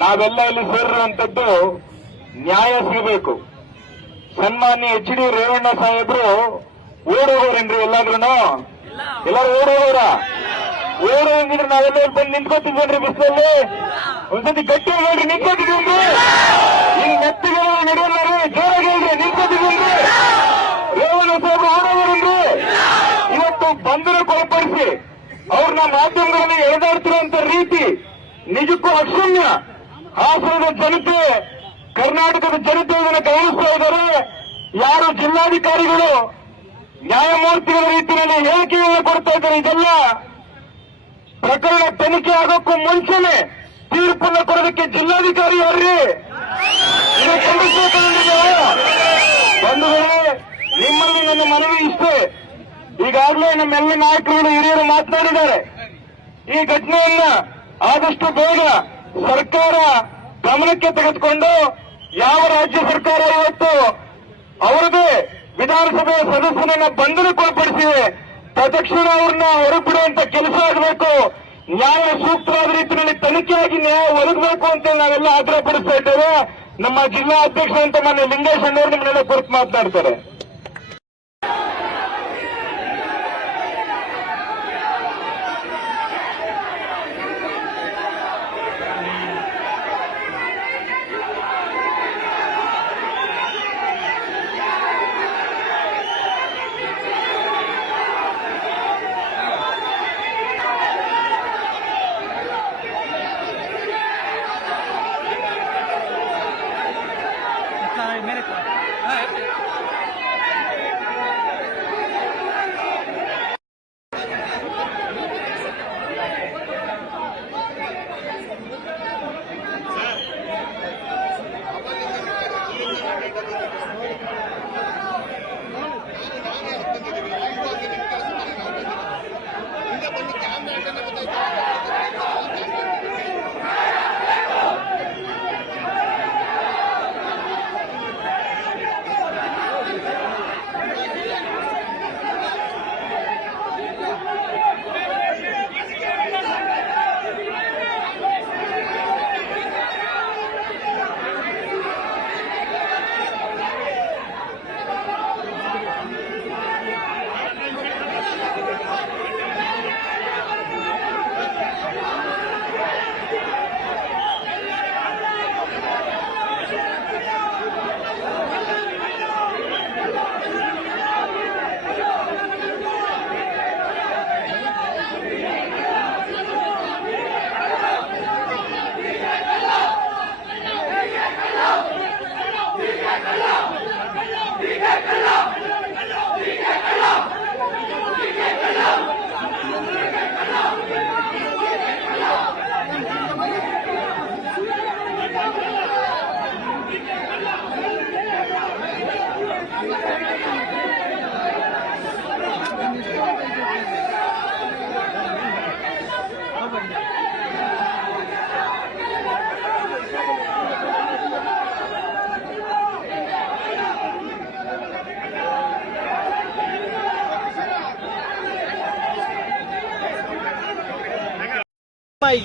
ನಾವೆಲ್ಲ ಇಲ್ಲಿ ಸೇರಿರುವಂತದ್ದು ನ್ಯಾಯ ಸಿಗಬೇಕು. ಸನ್ಮಾನ್ಯ ಎಚ್ ಡಿ ರೇವಣ್ಣ ಸಾಹೇಬ್ರು ಓಡೋಗೋರೇನ್ರಿ ಎಲ್ಲಾದ್ರೂ ಎಲ್ಲರೂ ಓಡೋಗೋರ ಓಡೋಗಿದ್ರೆ ನಾವೆಲ್ಲ ಬಂದು ನಿಂತ್ಕೋತಿದ್ವಿ ಬಿಸಿಲಲ್ಲಿ. ಒಂದ್ಸತಿ ಗಟ್ಟಿಯಾಗಿ ಹೇಳ್ರಿ ನಿಂತ್ಕೋತಿದ್ವಿ. ಹಿಂಗ್ ಮೆತ್ತಿಗೆ ನಡೆಯಲ್ಲ ಜೋರಾಗಿ ಹೇಳ್ರಿ ನಿಂತ್ಕೋತಿದ್ವಿ. ರೇವಣ್ಣ ಸಾಹೇಬ್ರು ಓಡೋಗೋರೇನ್ರಿ ಇವತ್ತು ಬಂಧನ ಕೊಳಪಡಿಸಿ ಅವ್ರನ್ನ ಮಾಧ್ಯಮಗಳಲ್ಲಿ ಎಳೆದಾಡ್ತಿರುವಂತ ರೀತಿ ನಿಜಕ್ಕೂ ಅಕ್ಷಮ್ಯ. ಹಾಸನದ ಜನತೆ, ಕರ್ನಾಟಕದ ಜನತೆ ಇದನ್ನು ಗಮನಿಸ್ತಾ ಇದ್ದಾರೆ. ಯಾರು ಜಿಲ್ಲಾಧಿಕಾರಿಗಳು ನ್ಯಾಯಮೂರ್ತಿಗಳ ರೀತಿಯಲ್ಲಿ ಹೇಳಿಕೆಯನ್ನು ಕೊಡ್ತಾ ಇದ್ದಾರೆ, ಇದೆಲ್ಲ ಪ್ರಕರಣ ತನಿಖೆ ಆಗೋಕ್ಕೂ ಮುಂಚೆನೆ ತೀರ್ಪನ್ನು ಕೊಡೋದಕ್ಕೆ ಜಿಲ್ಲಾಧಿಕಾರಿ ಯಾರ್ರಿ? ಇದು ಖಂಡಿಸಬೇಕಾಗಿದೆ. ಬಂಧುಗಳೇ, ನಿಮ್ಮಲ್ಲಿ ನನ್ನ ಮನವಿ ಇಷ್ಟೇ. ಈಗಾಗಲೇ ನಮ್ಮೆಲ್ಲ ನಾಯಕರುಗಳು ಹಿರಿಯರು ಮಾತನಾಡಿದ್ದಾರೆ. ಈ ಘಟನೆಯನ್ನ ಆದಷ್ಟು ಬೇಗ ಸರ್ಕಾರ ಗಮನಕ್ಕೆ ತೆಗೆದುಕೊಂಡು ಯಾವ ರಾಜ್ಯ ಸರ್ಕಾರ ಇವತ್ತು ಅವರದೇ ವಿಧಾನಸಭೆಯ ಸದಸ್ಯರನ್ನ ಬಂಧನಕ್ಕೊಳಪಡಿಸಿವೆ ತಕ್ಷಣ ಅವ್ರನ್ನ ಹೊರಬಿಡುವಂತ ಕೆಲಸ ಆಗಬೇಕು. ನ್ಯಾಯ ಸೂಕ್ತವಾದ ರೀತಿಯಲ್ಲಿ ತನಿಖೆಯಾಗಿ ನ್ಯಾಯ ಒದಗಬೇಕು ಅಂತ ನಾವೆಲ್ಲ ಆಗ್ರಹ ಪಡಿಸ್ತಾ ಇದ್ದೇವೆ. ನಮ್ಮ ಜಿಲ್ಲಾ ಅಧ್ಯಕ್ಷ ಅಂತ ಮೊನ್ನೆ ಲಿಂಗೇಶ್ ಅಣ್ಣವರು ನಿಮ್ಮನ್ನೆಲ್ಲ ಕುರಿತು ಮಾತನಾಡ್ತಾರೆ.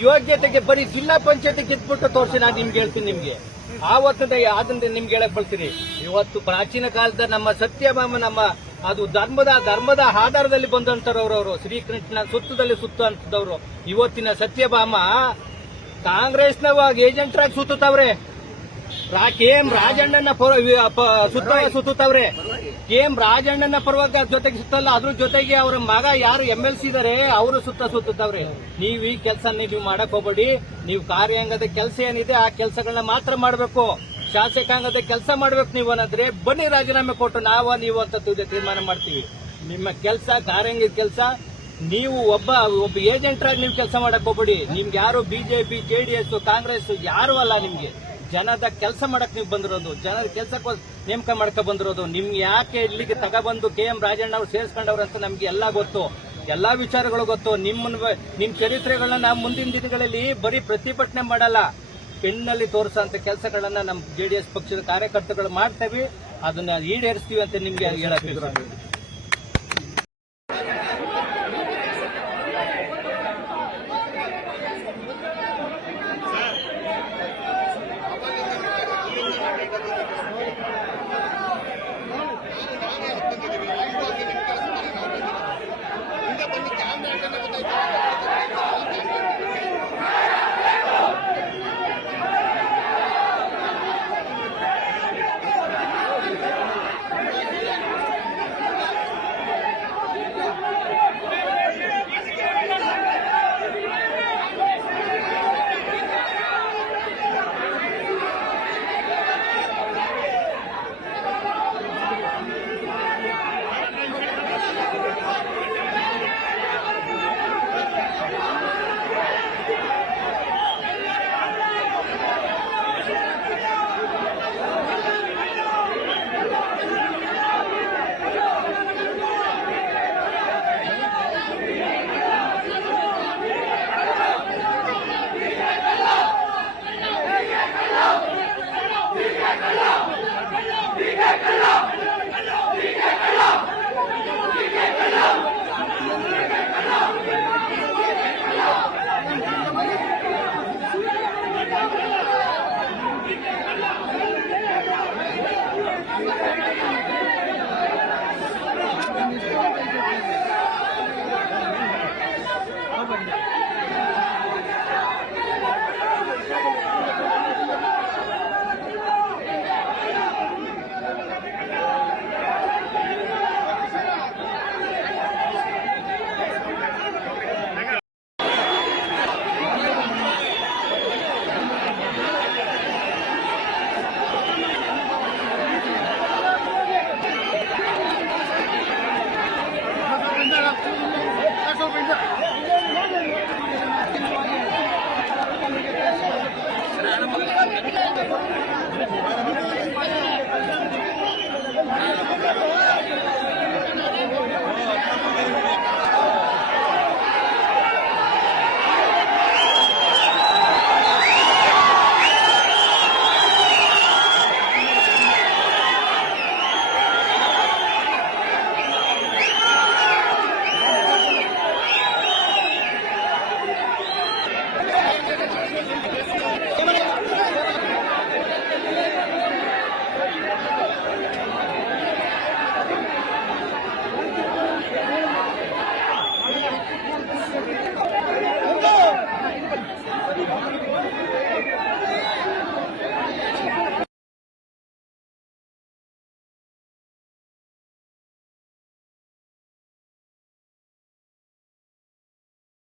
ಯೋಗ್ಯತೆಗೆ ಬರೀ ಜಿಲ್ಲಾ ಪಂಚಾಯತ್ ಗೆದ್ಬಿಟ್ಟು ತೋರಿಸಿ ನಾನು ನಿಮ್ಗೆ ಹೇಳ್ತೀನಿ. ನಿಮ್ಗೆ ಆವತ್ತಿಂದ ಅದನ್ನ ನಿಮ್ಗೆ ಹೇಳಕ್ ಬರ್ತೀನಿ. ಇವತ್ತು ಪ್ರಾಚೀನ ಕಾಲದ ನಮ್ಮ ಸತ್ಯಭಾಮ ನಮ್ಮ ಅದು ಧರ್ಮದ ಆಧಾರದಲ್ಲಿ ಬಂದಂತರವರು ಶ್ರೀಕೃಷ್ಣ ಸುತ್ತದಲ್ಲಿ ಸುತ್ತ ಅಂತದವರು. ಇವತ್ತಿನ ಸತ್ಯಭಾಮ ಕಾಂಗ್ರೆಸ್ನ ಏಜೆಂಟ್ರಾಗಿ ಸುತ್ತವ್ರೆ. ಕೆ.ಎಂ. ರಾಜಣ್ಣನ ಸುತ್ತವ್ರೆ. ಕೆ.ಎಂ. ರಾಜಣ್ಣನ ಪರವಾಗಿ ಜೊತೆಗೆ ಸುತ್ತಲ್ಲ, ಅದ್ರ ಜೊತೆಗೆ ಅವರ ಮಗ ಯಾರು MLC ಇದಾರೆ ಅವರು ಸುತ್ತವ್ರೆ. ನೀವು ಈ ಕೆಲಸ ನೀವು ಮಾಡಕ್ ಹೋಗ್ಬೇಡಿ. ನೀವು ಕಾರ್ಯಾಂಗದ ಕೆಲಸ ಏನಿದೆ ಆ ಕೆಲಸಗಳನ್ನ ಮಾತ್ರ ಮಾಡಬೇಕು. ಶಾಸಕಾಂಗದ ಕೆಲಸ ಮಾಡ್ಬೇಕು ನೀವು ಅನ್ನೋದ್ರೆ ಬನ್ನಿ ರಾಜೀನಾಮೆ ಕೊಟ್ಟು ನೀವು ಅಂತ ತೀರ್ಮಾನ ಮಾಡ್ತೀವಿ. ನಿಮ್ಮ ಕೆಲಸ ಕಾರ್ಯಾಂಗದ ಕೆಲಸ. ನೀವು ಒಬ್ಬ ಏಜೆಂಟ್ರಾಗಿ ನೀವು ಕೆಲಸ ಮಾಡಕ್ ಹೋಗ್ಬೇಡಿ. ನಿಮ್ಗೆ ಯಾರು ಬಿಜೆಪಿ JDS ಕಾಂಗ್ರೆಸ್ ಯಾರು ಅಲ್ಲ. ನಿಮ್ಗೆ ಜನದ ಕೆಲಸ ಮಾಡಕ್ ನೀವು ಬಂದಿರೋದು, ಜನರ ಕೆಲಸಕ್ಕೆ ನೇಮಕ ಮಾಡ್ಕೊ ಬಂದಿರೋದು. ನಿಮ್ಗೆ ಯಾಕೆ ಇಲ್ಲಿಗೆ ತಗೊಬಂದು ಕೆ.ಎಂ. ರಾಜಣ್ಣ ಅವ್ರು ಸೇರಿಸ್ಕೊಂಡವ್ರಂತ ನಮ್ಗೆ ಎಲ್ಲ ಗೊತ್ತು, ಎಲ್ಲಾ ವಿಚಾರಗಳು ಗೊತ್ತು. ನಿಮ್ ಚರಿತ್ರೆಗಳನ್ನ ನಾವು ಮುಂದಿನ ದಿನಗಳಲ್ಲಿ ಬರೀ ಪ್ರತಿಭಟನೆ ಮಾಡಲ್ಲ, ಪೆನ್ನಲ್ಲಿ ತೋರಿಸೋಂತ ಕೆಲಸಗಳನ್ನ ನಮ್ಮ JDS ಪಕ್ಷದ ಕಾರ್ಯಕರ್ತಗಳು ಮಾಡ್ತೇವೆ. ಅದನ್ನ ಈಡೇರಿಸ್ತೀವಿ ಅಂತ ನಿಮ್ಗೆ ಹೇಳಕ್